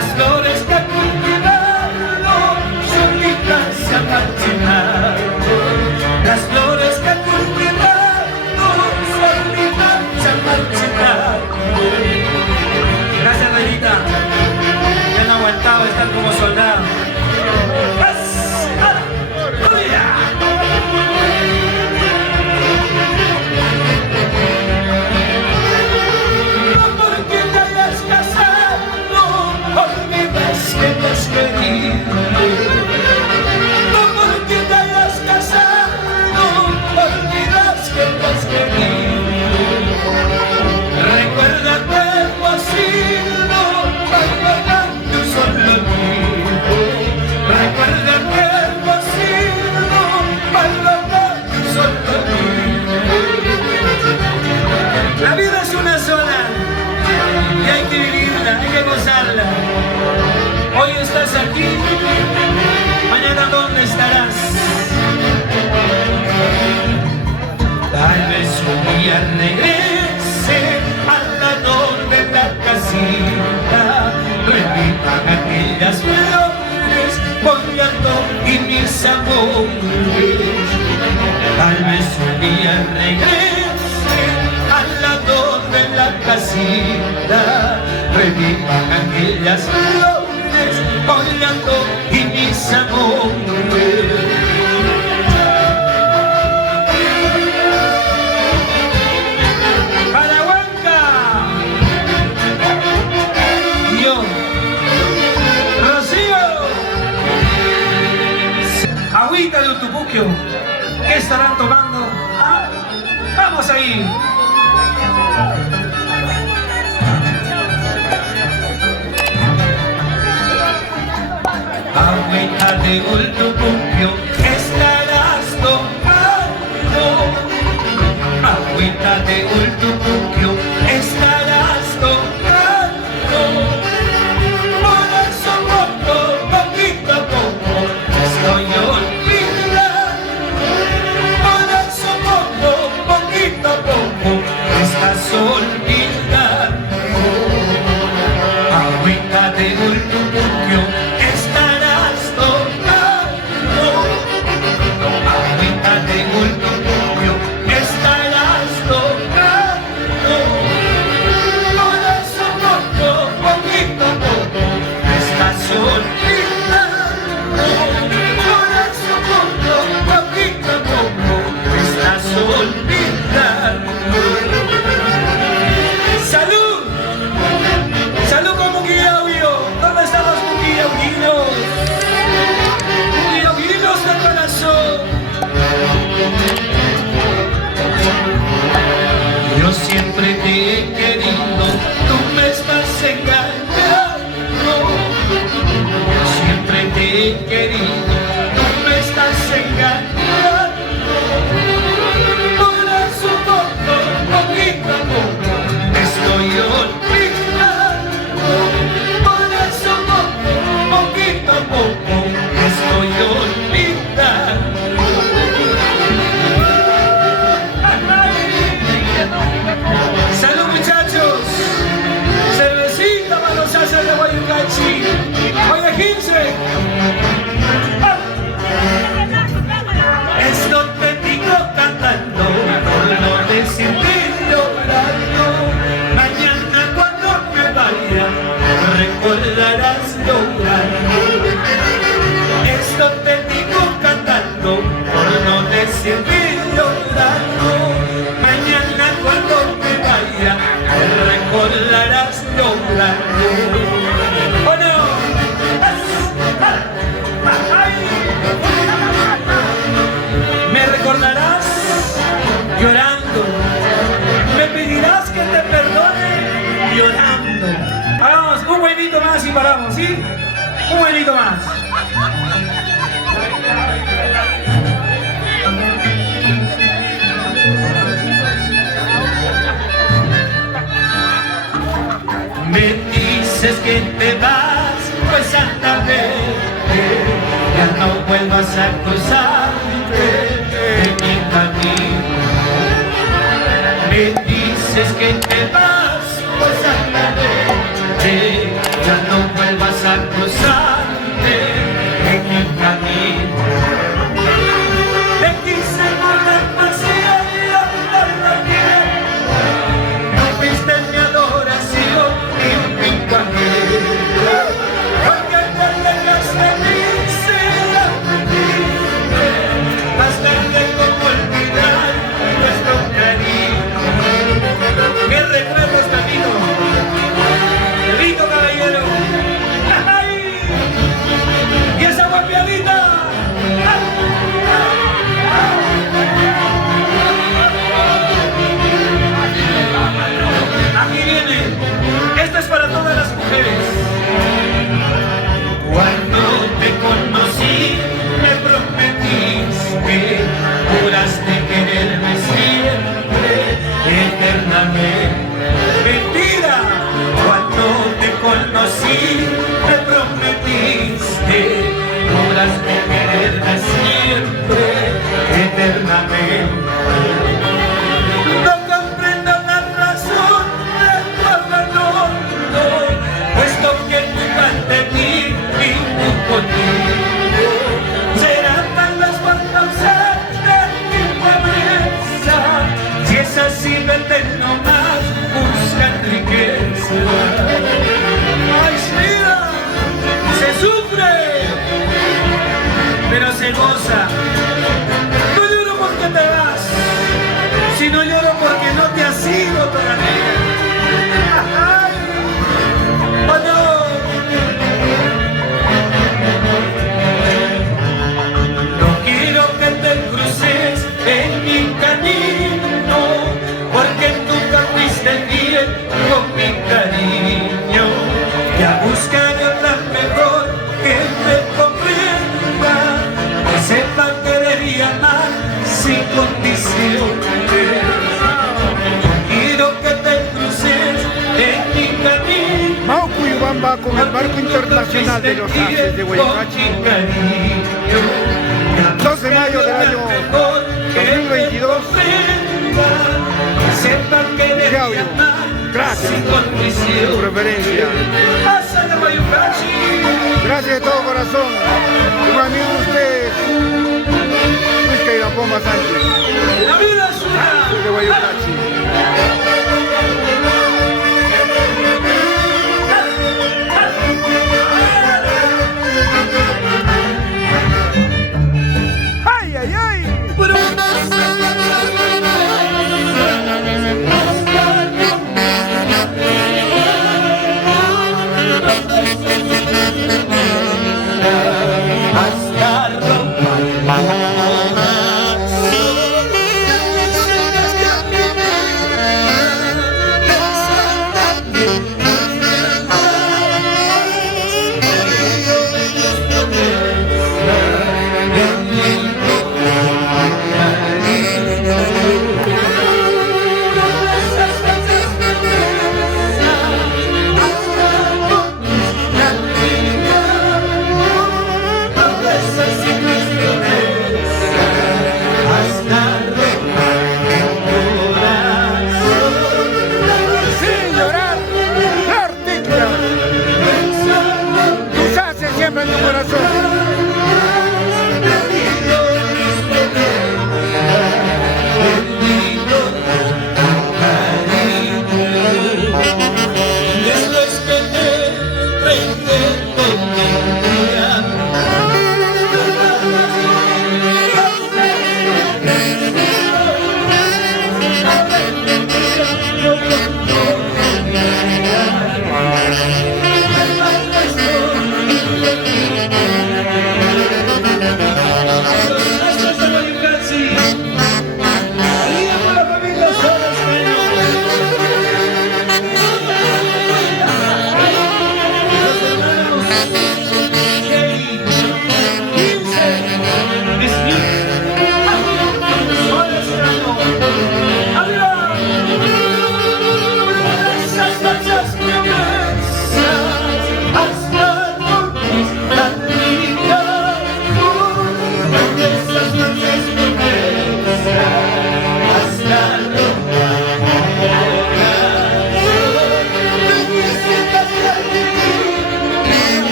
Las flores que he cultivado solitas se han marchitado. Las flores que he cultivado solitas se han marchitado. Gracias, Reinita. Ya no aguantaba estar como soldado. La vida es una sola y hay que vivirla, hay que gozarla. Hoy estás aquí, mañana ¿dónde estarás? Tal vez un día regrese al lado de la casita, revivan aquellas flores con llanto y mis amores. Tal vez un día regrese al lado de la casita, revivan aquellas flores con llanto y mis amores. Para Huanca, yo, Rocío, agüita de Utupuquio, ¿qué estarán tomando? ¿Ah? Vamos ahí. Agüita de Utupuquio estarás tomando. Agüita de Utupuquio estarás tomando. Por eso poquito a poco estoy olvidando. Por eso poquito a poco estás olvidando. Agüita de Utupuquio estarás tomando. Agüita de Utupuquio estarás tomando. Por eso poquito a poco estás olvidando. Por eso poquito a poco estás olvidando. ¡Salud! ¡Salud con Muquillauyo! ¿Dónde están los Muquillauyinos? Muquillauyinos del corazón. Yo siempre te he querido, tú me estás engañando. Yo siempre te he querido, tú me estás engañando. Por eso poquito a poco estoy olvidando. Por eso poquito a poco estoy olvidando. Salud, muchachos. Cervecita para los haces de Guayucachi. Hoy de 15. Esto te digo cantando, por no decirte llorando. Mañana cuando me vaya, recordarás llorando. Esto te digo cantando, por no decirte llorando. Mañana cuando me vaya, recordarás llorando. ¿O no? Me recordarás llorando. Me pedirás que te perdone llorando. Hagamos un buenito más y paramos, ¿sí? Un buenito más. Me dices que te vas, pues anda, vete, ya no vuelvas a cruzarte en mi camino. Me dices que te vas, pues anda, vete, ya no vuelvas forzarte en mi camino. Te quise con demasiado la piel, no viste mi adoración y mi camino, porque te alejaste de mí, será feliz. Más tarde como olvidar nuestro cariño. ¿Qué recuerdos, camino? Rico caballero. ¡Ay! Y esa guapiadita. Aquí viene. Esto es para todas las mujeres. Cuando te conocí, me prometiste, juraste quererme siempre, eternamente. Mentira. Cuando te conocí, me prometiste, juraste quererme siempre, eternamente. No comprendo la razón de tu abandono, puesto que nunca te vi ni tú conmigo. Serán tan las causas de mi pobreza, si es así, vete nomás, buscan riqueza. ¡Ay, mira! Se sufre, pero se goza. No lloro porque te vas, sino lloro porque no te has ido todavía. ¡Ay! ¡Oh, no! No quiero que te cruces en mi camino, porque tú fuiste bien con mi cariño. Ya buscaré otra mejor que me comprenda, que sepa querer y amar sin condiciones. Quiero que te cruces en mi camino. Mao Cuyubamba con el barco internacional de los Haces de Huaycachi. 2 de mayo del año 2022. Claudio, gracias por tu preferencia. Gracias de todo corazón. Un amigo de ustedes, Luis Cairapomba Sánchez. La vida es una. De Huaycachi. ¡Ay, ay, ay!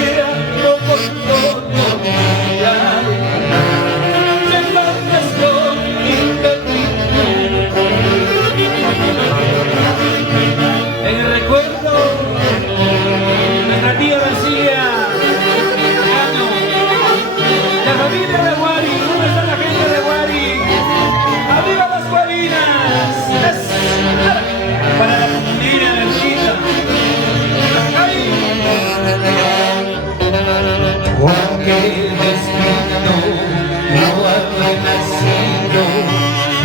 cambiando por todo día. Me cambias con en el recuerdo de nuestra tía García, la familia de Guari. ¿Cómo está la gente de Guari? ¡Arriba las guarinas! Para la familia García. ¡Ay! Porque el destino no ha renacido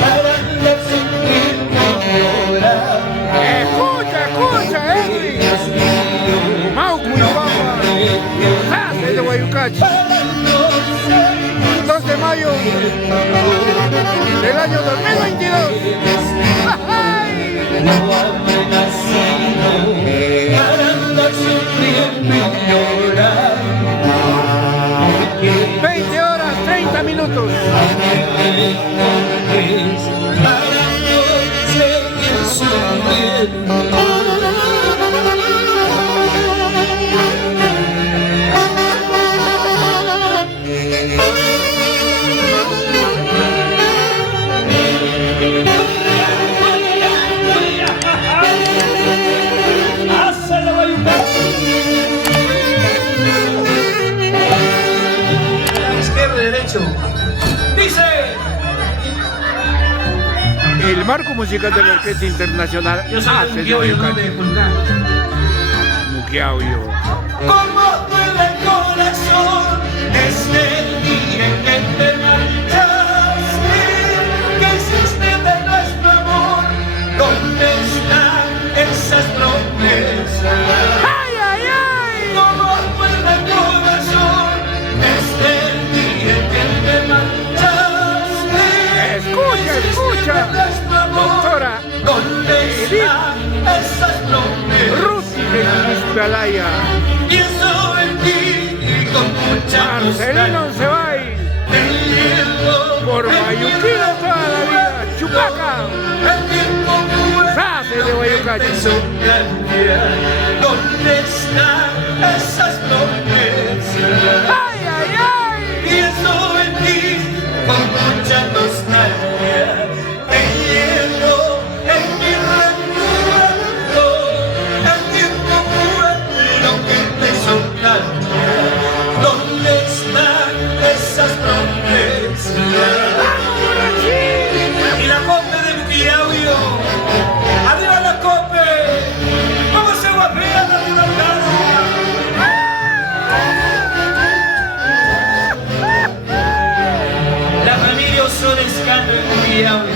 para andar sufriendo y llorar. Escucha, Edwin. Mauco y Papa. Es de Guayucachi. 2 de mayo del año 2022. ¡Ay! No ha renacido para andar sufriendo y llorar. 20 horas, 30 minutos. Para no seguir sufriendo. Dice El marco musical de la Orquesta Internacional yo soy un guioyo, no me juzgan. Muquiauyo. Como duele el corazón desde el día en que te marchaste. ¿Qué hiciste de nuestro amor? ¿Dónde están esas promesas? ¡Ay, ay, ay! Como duele el corazón desde el día en que te marchaste. Escucha, doctora ¿Dónde están esas promesas? Ruth de Quispalaya. Pienso en ti y con mucha Marcelino Oncebay. Por Guayuquino toda la vida. Chupaca. Sase de Guayucachi. ¿Dónde están esas promesas? ¡Ay, ay, ay! Pienso en ti con mucha nostalgia. Te llevo en mi recuerdo. El tiempo fue lo que te hizo cambiar. ¿Dónde están esas promesas? Y la copa de Muquiauyo. ¡Arriba la copa! ¿Cómo se guapea la libertad? La familia Osorio Escano en Muquiauyo.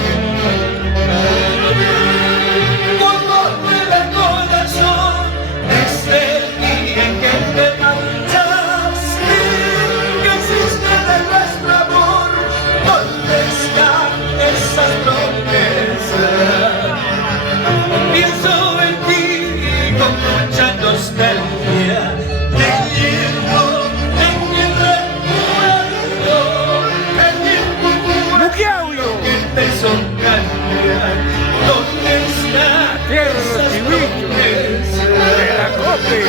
Como duele el corazón desde el día en que te marchaste. ¿Qué hiciste de nuestro amor? ¿Dónde están esas promesas? Pienso en ti con mucha nostalgia. Te llevo en mi recuerdo. El tiempo fue Muquiauyo. que te hizo cambiar. ¿Dónde están Tierra de los esas chivichos. De la Cope.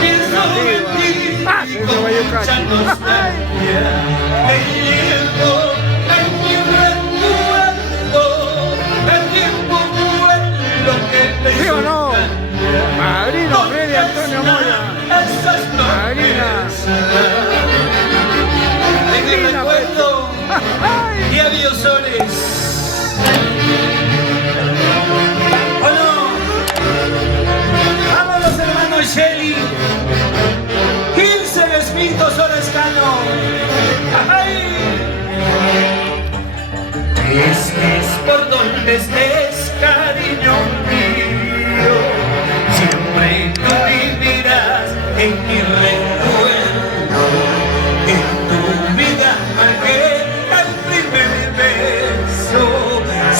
Pienso en ti Pase de con mucha Guayucachi. nostalgia. Te llevo en mi recuerdo. El tiempo fue lo que te ¿Sí hizo o no? cambiar. Padrino Freddy Antonio Moya. Esas Madrina. promesas. En el recuerdo ¡Ay! y había soles. ¿O no? Vámonos, hermano Shelly. Gilsen Espíritu Solescano. ¡Ay! Estés por donde estés, cariño mío. Siempre tú vivirás en mi recuerdo. En tu vida marqué el primer beso.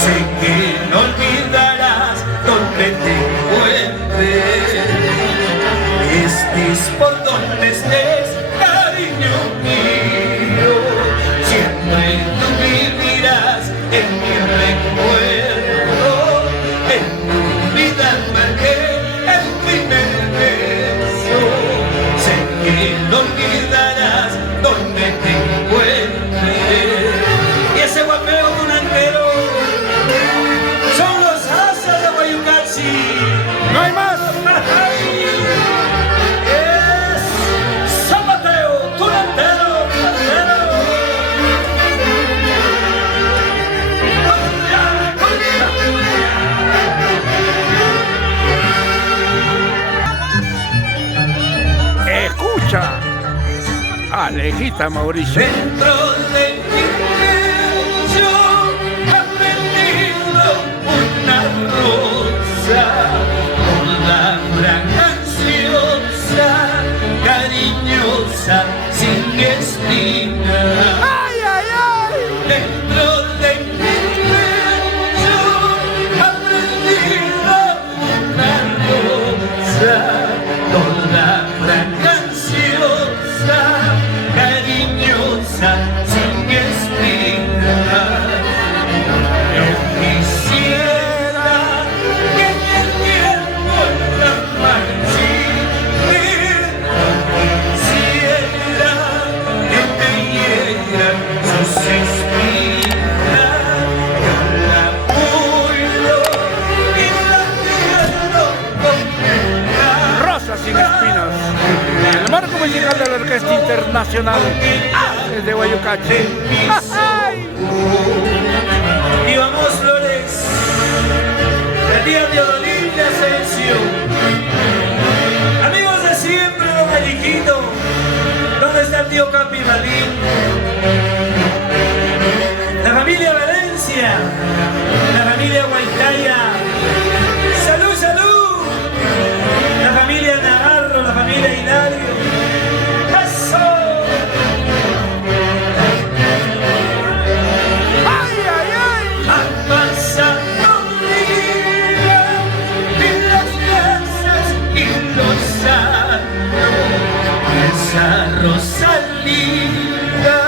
Sé que no olvidarás donde te encuentres. Estés por donde estés, cariño mío. Siempre tú vivirás en mi recuerdo. En tu vida marqué el primer beso. Sé que no olvidarás donde te encuentres. Y ese guapeo tunantero son los asas de Guayucachi. ¡No hay más! Es San Mateo, tunantero, tunantero. Escucha, Alejita Mauricio. Dentro de mi pecho ha prendido una rosa, toda fraganciosa, cariñosa, sin espina. ¡Ay, ay, ay! Dentro de mi pecho ha prendido una rosa, toda fraganciosa, cariñosa, sin espina. Yo quisiera que en el tiempo la marchite. Quisiera que me hieran sus espinas. Yo la cuido y la quiero contemplar. Rosas sin espinas. El marco musical de la Orquesta Internacional desde Guayucachi. ¡Ay! Y vamos, Flores, el día de Odolín de Asensio. Amigos de siempre, don Eriquito. ¿Dónde está el tío Capi Balín? La familia Valencia, la familia Guaitaya. ¡Salud, salud! La familia Navarro, la familia Hilario. ¡Eso! ¡Ay, ay, ay! Han pasado días y las casas y los años, esa rosa linda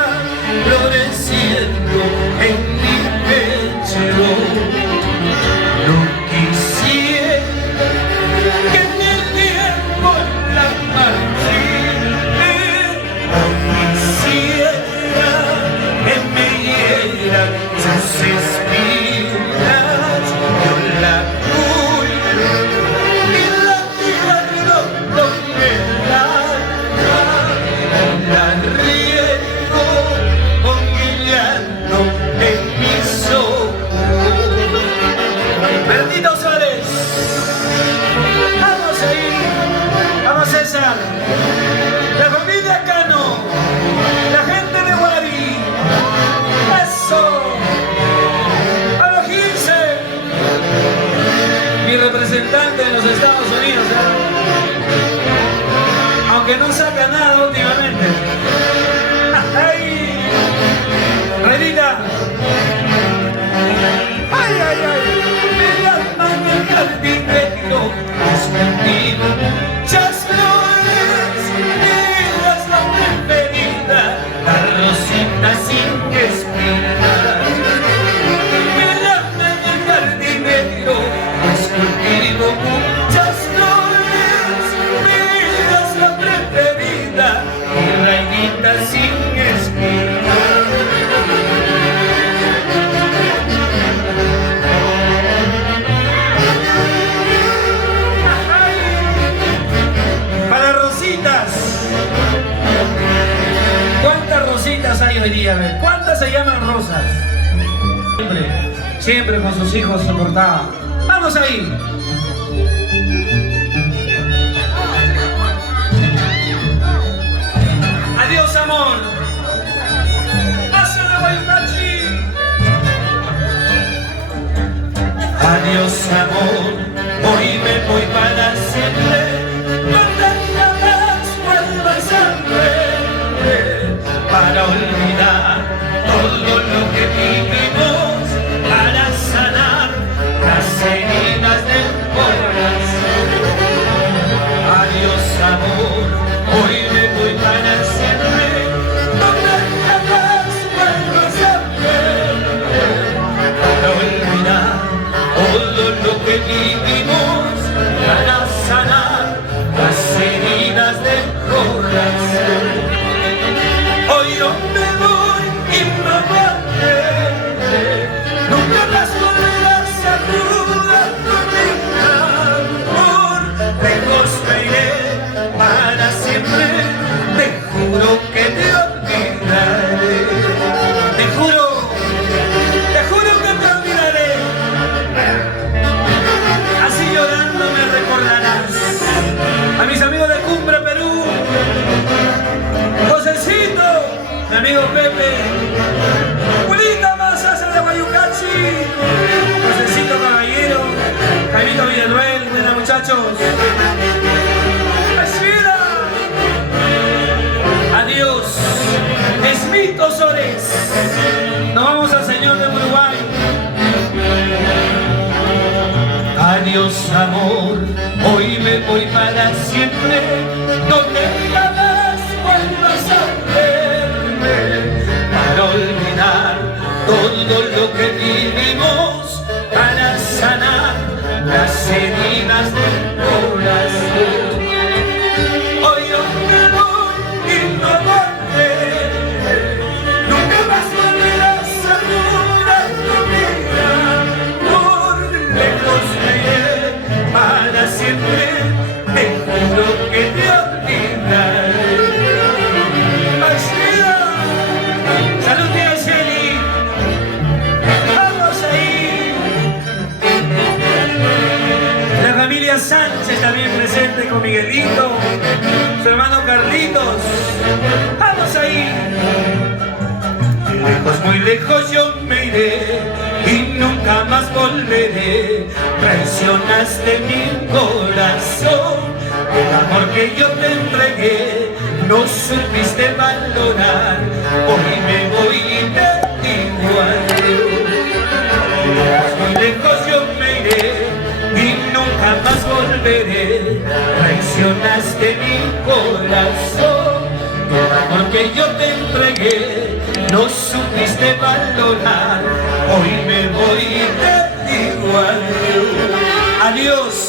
floreciendo en mi pecho. No quisiera que en el tiempo la marchite. No quisiera que me hieran sus espinas. Yo la cuido y la quiero donde la riego con guiñando en mis ojos. Bernito Suárez, vamos ahí, vamos César, la familia Cano, la gente de Guari, eso, a los 15, mi representante en los Estados Unidos, aunque no saca nada últimamente. ¡Ay! Redita. ¡Ay, ay, ay! Me llaman el jardinero, escondido muchas flores, eras la preferida, la rosita sin espina. Me llaman el jardinero, escondido muchas flores, eras la preferida, mi reinita sin espina. Para Rositas. ¿Cuántas Rositas hay hoy día? A ver, ¿cuántas se llaman Rosas? Siempre con sus hijos se portaba. Vamos ahí. Adiós, amor. Pasa de Guayucachi. Adiós, amor. Hoy me voy para siempre. Donde jamás vuelvas a ver. Para olvidar todo lo que vivimos. Para sanar las heridas del corazón. Adiós, amor. Hoy me voy para siempre. Donde jamás vuelvas a ver. Para olvidar todo lo que vivimos, para sanar las heridas del corazón. yo me voy y no volveré. Nunca más volverás a dudar de mi amor. Lejos me iré para siempre. Te juro que te olvidaré. Te juro que te olvidaré. Así llorando me recordarás. A mis amigos de Cumbre, Perú, Josecito, mi amigo Pepe, Julita Mazas de Guayucachi, Josecito Caballero, Jaimito Villanuel, buenas muchachos. ¡Es vida! Adiós, Smith Osores. Nos vamos al señor de Uruguay. Adiós amor, hoy me voy para siempre, donde jamás vuelvas a verme, para olvidar todo lo que vivimos, para sanar las heridas del corazón. Hoy yo me voy y no volveré, nunca más volverás a dudar mi amor. Lejos me iré para siempre, te juro que te olvidaré. ¡Ay, vida! ¡Salud, tía Shelly! ¡Vamos ahí! La familia Sánchez también presente con Miguelito, su hermano Carlitos. ¡Vamos ahí! Lejos, muy lejos yo me iré y nunca más volveré. Traicionaste mi corazón, el amor que yo te entregué, no supiste valorar. Hoy me voy y te digo adiós. Lejos, muy lejos yo me iré y nunca más volveré. Traicionaste mi corazón, el amor que yo te entregué, no supiste valorar. Hoy me voy y te digo adiós. Adiós.